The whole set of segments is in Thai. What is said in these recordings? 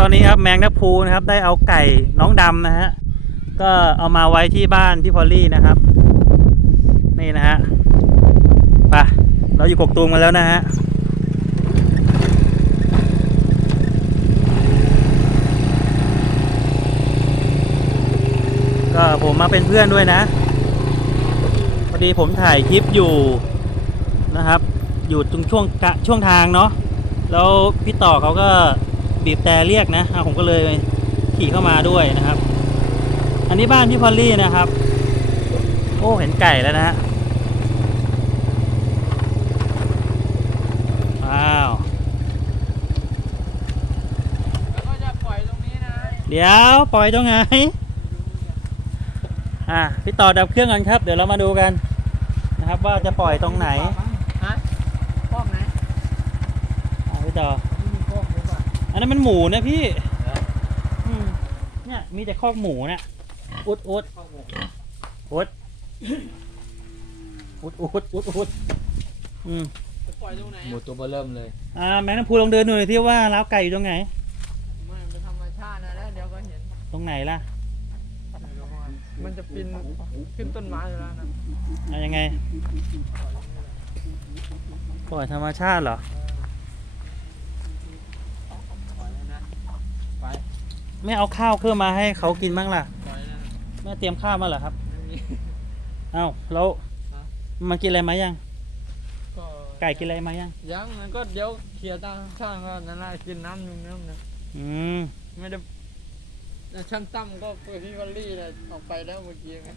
ตอนนี้ครับแมงนับพลูนะครับ ได้เอาไก่น้องดำนะฮะก็เอามาไว้ที่บ้านพี่พอลลี่นะครับ นี่นะฮะไปเราอยู่กกตูมกันแล้วนะฮะก็ผมมาเป็นเพื่อนด้วยนะพอดีผมถ่ายคลิปอยู่นะครับ อยู่ตรงช่วงกะช่วงทางเนาะแล้วพี่ต่อเขาก็ บีบแต่เรียกนะอะผมก็เลยขี่เข้ามาด้วยนะครับ อันนี้บ้านพี่พอลลี่นะครับ โอ้เห็นไก่แล้วนะฮะว้าวแล้วก็จะปล่อยตรงนี้นะเดี๋ยวปล่อยตรงไหนอะพี่ต่อดับเครื่องกันครับ เดี๋ยวเรามาดูกันนะครับว่าจะปล่อยตรงไหนฮะกล้องไหนอะพี่ต่อ นนั้นมันหมูนะพี่อืมเนี่ยมีแต่คอกหมูเนี่ยอุดอุดกล้องหมดอุดอุดอุดอุดอุดอืมจะปล่อยตรงไหนหมูตัวเบอร์เริ่มเลยอ่าแมงน้ำพูลองเดินหน่อยที่ว่าล้าวไก่อยู่ตรงไหนไม่มันเป็นธรรมชาตินะแล้วเดี๋ยวก็เห็น ตรงไหนล่ะไม่รู้ว่ามันจะปีนขึ้นต้นไม้อยู่แล้วนะอะยังไง ปล่อยธรรมชาติเหรอปล่อยแล้วนะไป ไม่เอาข้าวเพิ่มมาให้เขากินบ้างล่ะปล่อยแล้วนะไม่เตรียมข้าวมาเหรอครับไม่มีเอ้าแล้วฮะมันกินอะไรมายังก็ไก่กินอะไรมายังยังมันก็เดี๋ยวเคลียร์ตั้งช่างก็นั่นแหละกินน้ำนุ่มน้ำนะอืมไม่ได้แล้วช่างตั้มก็ไปที่วัลลี่เลยออกไปแล้วเมื่อกี้ไง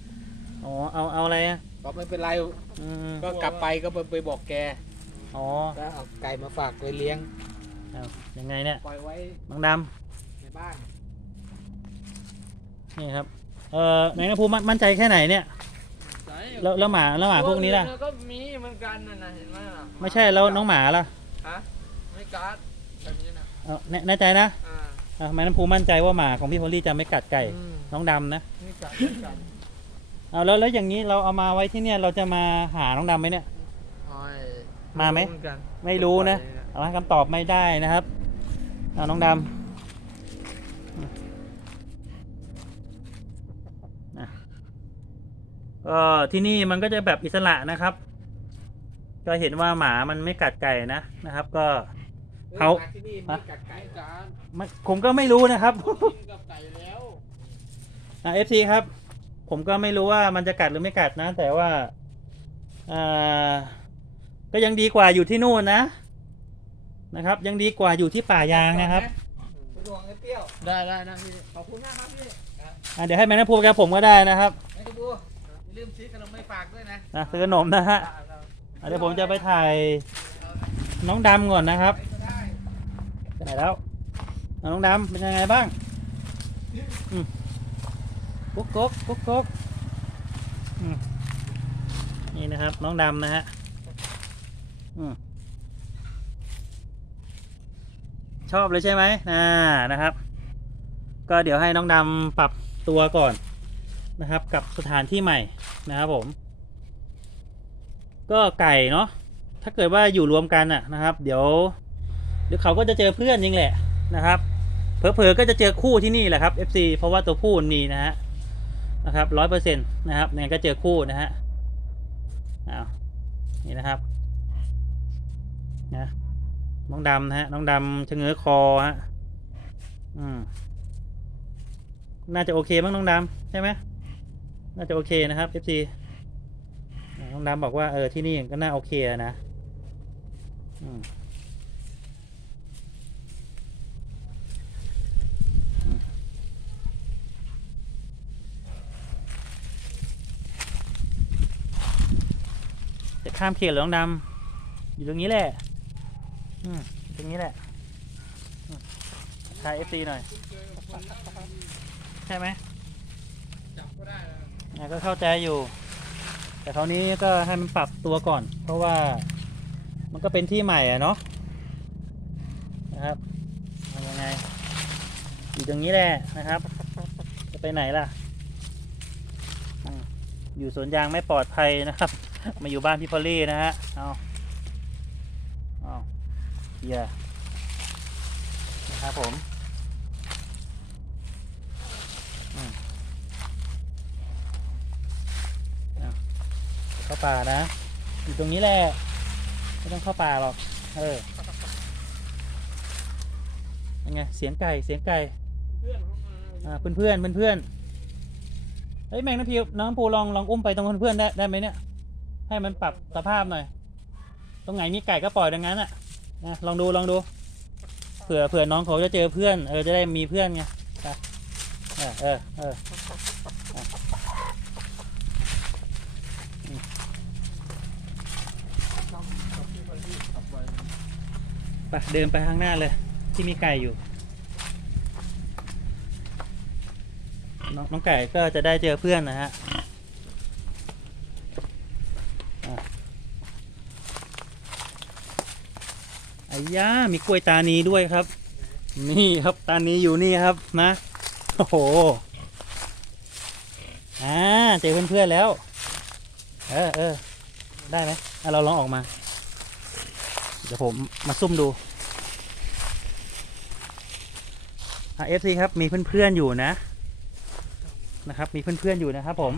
อ๋อเอาเอาอะไรอะก็ไม่เป็นไรอืมก็กลับไปก็ไปไปบอกแกอ๋อก็เอาไก่มาฝากไว้เลี้ยงเอายังไงเนี่ยปล่อยไว้บางดในบ้านำ นี่ครับ เอ่อแมงน้ำพูมั่นมั่นใจแค่ไหนเนี่ยใช่แล้วแล้วหมาแล้วหมาพวกนี้ล่ะตัวอื่ก็มีเหมือนกันนะนะเห็นไหมล่ะไม่ใช่แล้วน้องหมาล่ะฮะไม่การ์ดแบบนี้นะเอาแน่แน่ใจนะอ่าอะแมงน้ำพูมั่นใจว่าหมาของพี่พอลลี่จะไม่กัดไก่ อืมน้องดำนะไม่การ์ดไม่การ์ดเอาแล้วแล้วอย่างนี้เราเอามาไว้ที่เนี่ยเราจะมาหาน้องดำไหมเนี่ยโอ้ยมาไหม รู้เอนกันไม่รู้นะปล่อยเลยเอาให้คำตอบไม่ได้นะครับเอาน้องดำ ก็ที่นี่มันก็จะแบบอิสระนะครับ ก็เห็นว่าหมามันไม่กัดไก่นะนะครับ ก็ เขามาที่นี่ไม่กัดไก่ไม่การ์ดไม่ผมก็ไม่รู้นะครับ กินกับไก่แล้วเอฟซีครับ ผมก็ไม่รู้ว่ามันจะกัดหรือไม่กัดนะ แต่ว่าอ่าก็ยังดีกว่าอยู่ที่นู่นนะนะครับ ยังดีกว่าอยู่ที่ป่ายางนะครับไปดวงไอ้เปรี้ยว ได้ได้นะพี่ ขอบคุณมากครับพี่อะเดี๋ยวให้แม่น้ำพูดกับผมก็ได้นะครับ ไอ้ตะบูอย่า ลืมซื้อขนมไม่ฝากด้วยนะนะซื้อขนมนะฮะอะเดี๋ยวผมจะไปถ่ายน้องดำก่อนนะครับไปก็ได้ไปไหนแล้วอะน้องดำเป็นยังไงบ้างอืมกุ๊กกุ๊กกุ๊กกุ๊กอืมนี่นะครับ น้องดำนะฮะอืมชอบเลยใช่ไหมอ่านะครับ ก็เดี๋ยวให้น้องดำปรับตัวก่อนนะครับ กับสถานที่ใหม่ นะครับผม ก็ไก่เนาะถ้าเกิดว่าอยู่รวมกันอะนะครับ เดี๋ยวเดี๋ยวเขาก็จะเจอเพื่อนจริงแหละนะครับเผลอๆก็จะเจอคู่ที่นี่แหละครับ FC เพราะว่าตัวผู้มีนะฮะนะครับร้อยเปอร์เซ็นต์นะครับยังไงก็เจอคู่นะฮะอ้าวนี่นะครับนะน้องดำนะฮะน้องดำชะเง้อคอฮะอืมน่าจะโอเคมั้งน้องดำใช่ไหม น่าจะโอเคนะครับ FC อ่าน้องดำบอกว่าเออที่นี่ก็น่าโอเคนะจะข้ามเขตหลืองดำอยู่ตรงนี้แหละอือตรงนี้แหละถ่ายเอฟซีหน่อย ใช่ไหม แล้วอะก็เข้าใจอยู่ แต่คราวนี้ก็ให้มันปรับตัวก่อน เพราะว่ามันก็เป็นที่ใหม่อะเนาะนะครับเอายังไงอยู่ตรงนี้แหละนะครับ จะไปไหนล่ะ อยู่สวนยางไม่ปลอดภัยนะครับ มาอยู่บ้านพี่พอลลี่นะฮะเอาเอาเฮียนะครับผม อืมเอา เข้าป่านะ อยู่ตรงนี้แหละ ไม่ต้องเข้าป่าหรอก เออยังไง เสียงไก่ เสียงไก่ เพื่อนเข้ามาอ่า เพื่อนเพื่อนเพื่อนเพื่อนเฮ้ยแมงน้ำพีน้องน้ำปูลองลองอุ้มไปตรงเพื่อนๆได้ได้ไหมเนี่ย ให้มันปรับสภาพหน่อย ตรงไหนมีไก่ก็ปล่อยดังนั้นอะนะลองดูลองดู เผื่อเผื่อน้องเขาจะเจอเพื่อน เออจะได้มีเพื่อนไงไปเออเออเออ ไปเดินไปข้างหน้าเลย ที่มีไก่อยู่ น้องน้องไก่ก็จะได้เจอเพื่อนนะฮะอะไอ้ย่ามีกล้วยตานีด้วยครับ นี่ครับตานีอยู่นี่ครับนะ โอ้โห อ่า เจอเพื่อนๆแล้ว เออเออได้ไหมอะเราลองออกมา เดี๋ยวผมมาซุ่มดูเอฟซีครับมีเพื่อนๆอยู่นะ นะครับ มีเพื่อนๆอยู่นะครับ ผม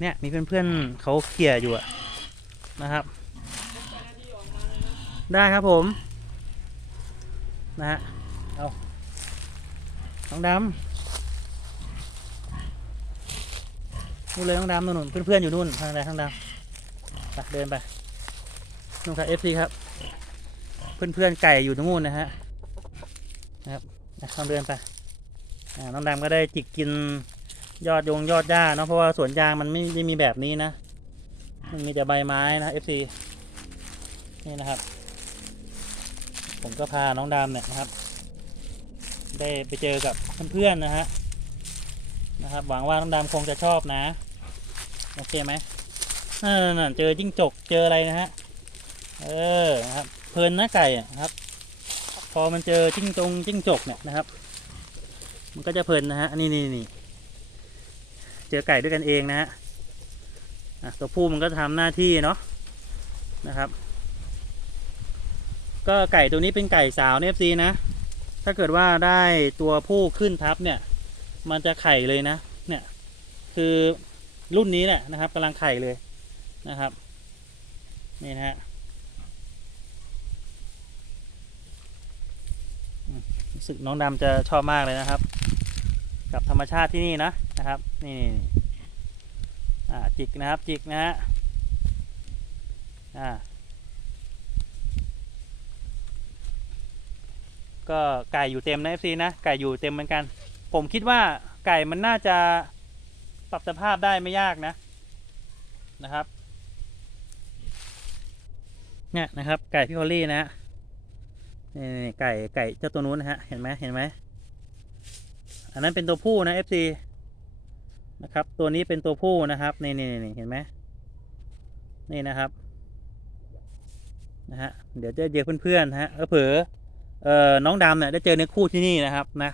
เนี่ยมีเพื่อนๆเขาเขี่ยอยู่อะนะครับ ได้ครับผม นะฮะเอาน้องดำ นู่นเลยน้องดำนู่นเพื่อนๆอยู่นู่นทางใดทางดำไปเดินไปนู่นครับ FC ครับ เพื่อนๆไก่อยู่ตรงนู้นนะฮะนะครับลองเดินไปน้องดำก็ได้จิกกินยอดยงยอดหญ้าเนาะเพราะว่าสวนยางมันไม่ไม่มีแบบนี้นะ มันมีแต่ใบไม้นะ FC นี่นะครับ ผมก็พาน้องดำเนี่ยนะครับ ได้ไปเจอกับเพื่อนๆนะฮะนะครับ หวังว่าน้องดำคงจะชอบนะ โอเคไหมนั่นเจอจิ้งจกเจออะไรนะฮะ เออครับเพลินนะไก่อะนะครับ พอมันเจอจิ้งจงจิ้งจกเนี่ยนะครับ มันก็จะเพลินนะฮะนี่นี่นี่เจอไก่ด้วยกันเองนะฮะตัวผู้มันก็จะทำหน้าที่เนาะนะครับ ก็ไก่ตัวนี้เป็นไก่สาวเนฟซีนะ ถ้าเกิดว่าได้ตัวผู้ขึ้นทับเนี่ย มันจะไข่เลยนะ เนี่ย คือ รุ่นนี้แหละนะครับกำลังไข่เลยนะครับนี่นะฮะรู้สึกน้องดำจะชอบมากเลยนะครับ กับธรรมชาติที่นี่นะนะครับ นี่นี่นี่อ่าจิกนะครับจิกนะฮะอ่าก็ไก่อยู่เต็มนะ FC นะไก่อยู่เต็มเหมือนกัน ผมคิดว่าไก่มันน่าจะ รับสภาพได้ไม่ยากนะนะครับเนี่ยนะครับ ไก่พี่ฮอลลี่นะฮะนี่ไก่ไก่เจ้าตัวนู้นนะฮะเห็นไหมเห็นไหมอันนั้นเป็นตัวผู้นะ FC นะครับ ตัวนี้เป็นตัวผู้นะครับนี่นี่นี่เห็นไหมนี่นะครับนะฮะเดี๋ยวจะเจอเพื่อนๆนะฮะเออเผลอเอ่อน้องดำเนี่ยได้เจอในคู่ที่นี่นะครับนะ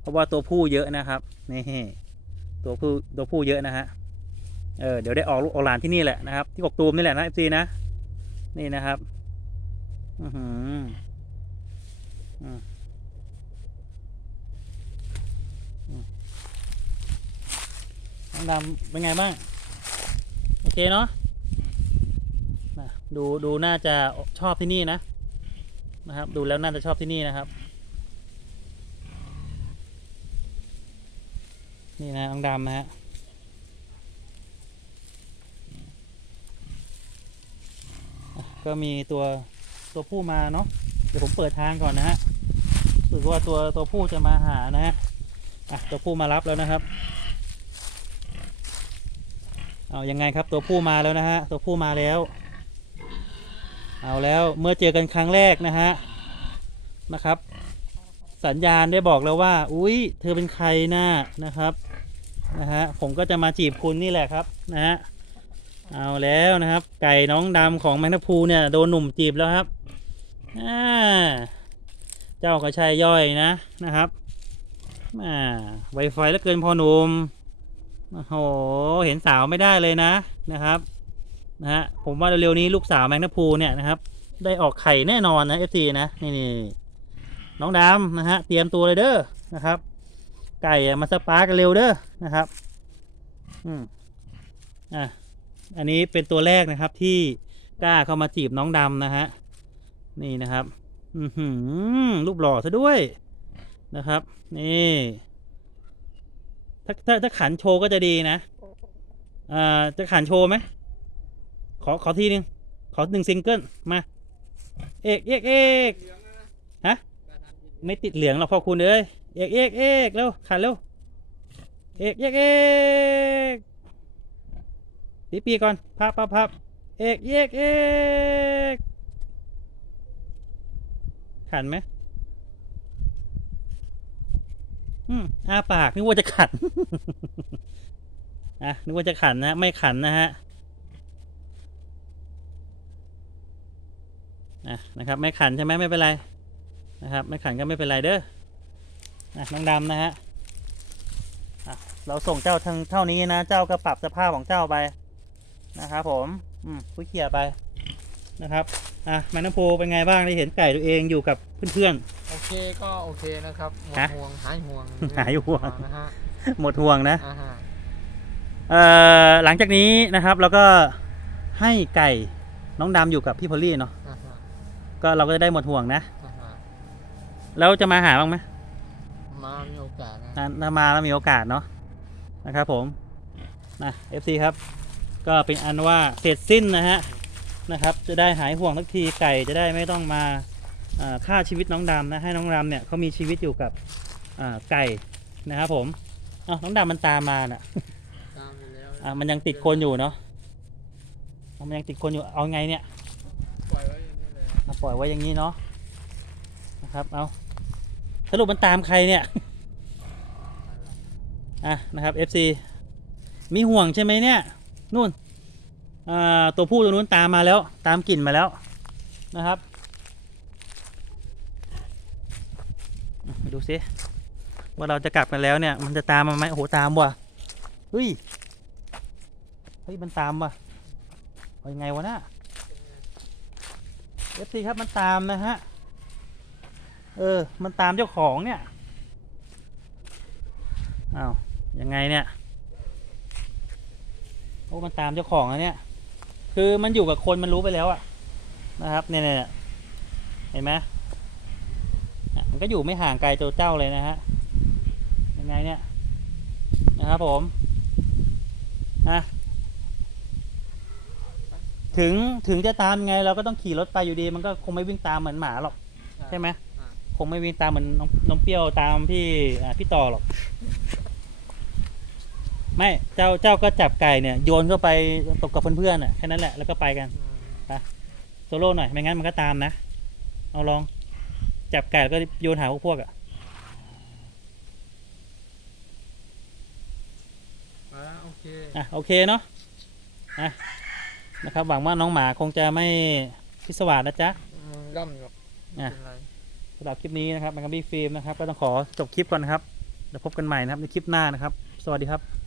เพราะว่าตัวผู้เยอะนะครับนี่ ตัวผู้ตัวผู้เยอะนะฮะ เออเดี๋ยวได้ออกลูกออกหลานที่นี่แหละนะครับ ที่กกตูมนี่แหละนะเอฟซีนะ นี่นะครับ อือหืออืมอืมน้องดำเป็นไงบ้าง โอเคเนาะดูดูน่าจะชอบที่นี่นะนะครับ ดูแล้วน่าจะชอบที่นี่นะครับ นี่นะน้องดำนะฮะอะก็มีตัวตัวผู้มาเนาะเดี๋ยวผมเปิดทางก่อนนะฮะรู้สึกว่าตัวตัวผู้จะมาหานะฮะอะตัวผู้มารับแล้วนะครับเอายังไงครับตัวผู้มาแล้วนะฮะตัวผู้มาแล้ว เอาแล้วเมื่อเจอกันครั้งแรกนะฮะนะครับ สัญญาณได้บอกแล้วว่า อุ้ยเธอเป็นใครน่านะครับนะฮะผมก็จะมาจีบคุณนี่แหละครับนะฮะเอาแล้วนะครับ ไก่น้องดำของแมงทัพพูเนี่ยโดนหนุ่มจีบแล้วครับอ่าเจ้าก็ชายย่อยนะนะครับอ่าไวไฟแล้วเกินพอหนุ่มโอ้โหเห็นสาวไม่ได้เลยนะนะครับนะฮะผมว่าเร็วๆนี้ลูกสาวแมงทัพพูเนี่ยนะครับ ได้ออกไข่แน่นอนนะเอฟซีนะนี่นี่ น้องดำนะฮะเตรียมตัวเลยเด้อนะครับ ไก่มาสปาร์กเร็วเด้อนะครับอืมอะอันนี้เป็นตัวแรกนะครับที่กล้าเข้ามาจีบน้องดำนะฮะนี่นะครับอือหือรูปหล่อซะด้วยนะครับ นี่ ถ้าถ้าถ้าขันโชว์ก็จะดีนะอ่าจะขันโชว์ไหมขอขอทีหนึ่งขอหนึ่งซิงเกิลมา เอกเอกเอกฮะ ไม่ติดเหลืองหรอกพ่อคุณเอ้ยเอกเอกเอกเร็วขันเร็วเอกเอกเอกปีปีก่อนพับพับพับเอกเอกเอกขันไหมอืมอาปากนึกว่าจะขันอะนึกว่าจะขันนะไม่ขันนะฮะอะนะครับ ไม่ขันใช่ไหมไม่เป็นไร นะครับไม่ขันก็ไม่เป็นไรเด้อนะน้องดำนะฮะอะเราส่งเจ้าทางเท่านี้นะ เจ้าก็ปรับสภาพของเจ้าไปนะครับผมอืมคุยเขี่ยไปนะครับอะแม่น้ำโพเป็นไงบ้างได้เห็นไก่ตัวเองอยู่กับเพื่อนโอเคก็โอเคนะครับหมดฮะห่วงหายห่วงหายห่วงนะฮะๆหมดห่วงนะอ่าฮะเอ่อหลังจากนี้นะครับเราก็ให้ไก่น้องดำอยู่กับพี่พอลลี่เนาะอ่าฮะก็เราก็จะได้หมดห่วงนะอ่าฮะ แล้วจะมาหาบ้างไหมมามีโอกาสนะนะถ้ามาแล้วมีโอกาสเนาะนะครับผมนะ FC ครับ ก็เป็นอันว่าเสร็จสิ้นนะฮะนะครับ จะได้หายห่วงสักทีไก่จะได้ไม่ต้องมาอ่าฆ่าชีวิตน้องดำนะให้น้องดำเนี่ยเขามีชีวิตอยู่กับอ่าไก่นะครับผมเอ้าน้องดำมันตามมาน่ะตามไปแล้วอะมันยังติดคนอยู่เนาะเอามันยังติดคนอยู่เอาไงเนี่ยปล่อยไว้อย่างนี้เลย มาปล่อยไว้อย่างนี้เนาะนะครับเอา สรุปมันตามใครเนี่ย อะนะครับ FC มีห่วงใช่ไหมเนี่ย นู่นอ่าตัวผู้ตัวนู้นตามมาแล้ว ตามกลิ่นมาแล้วนะครับ ดูสิว่าเราจะกลับกันแล้วเนี่ย มันจะตามมาไหมโอ้โหตามว่ะเฮ้ยเฮ้ยมันตามว่ะยังไงวะน่ะ FC ครับมันตามนะฮะ เออ มันตามเจ้าของเนี่ยอ้าวยังไงเนี่ยโอ้มันตามเจ้าของแล้วเนี่ยคือมันอยู่กับคนมันรู้ไปแล้วอะนะครับเนี่ยเนี่ยเห็นไหมมันก็อยู่ไม่ห่างไกลตัวเจ้าเลยนะฮะยังไงเนี่ยนะครับผมอะถึงถึงจะตามยังไงเราก็ต้องขี่รถไปอยู่ดี มันก็คงไม่วิ่งตามเหมือนหมาหรอกใช่ไหม งไม่วิ่งตามเหมือนน้องน้องเปรี้ยวตามพี่อ่าพี่ต่อหรอก ไม่เจ้าเจ้าก็จับไก่เนี่ยโยนเข้าไปตกกับเพื่อนๆอะแค่นั้นแหละแล้วก็ไปกันอืมโซโล่หน่อยไม่งั้นมันก็ตามนะ เอาลอง จับไก่แล้วก็โยนหาพวกพวกอะมาแล้วโอเคอะโอเคเนาะอะนะครับหวังว่าน้องหมาคงจะไม่พิศวาสนะจ๊ะมึงย่ำอยู่ไม่อะเป็นไรสำหรับคลิปนี้นะครับแมงกะบี้ฟิล์มนะครับ ก็ต้องขอจบคลิปก่อนนะครับ แล้วพบกันใหม่นะครับในคลิปหน้านะครับ สวัสดีครับ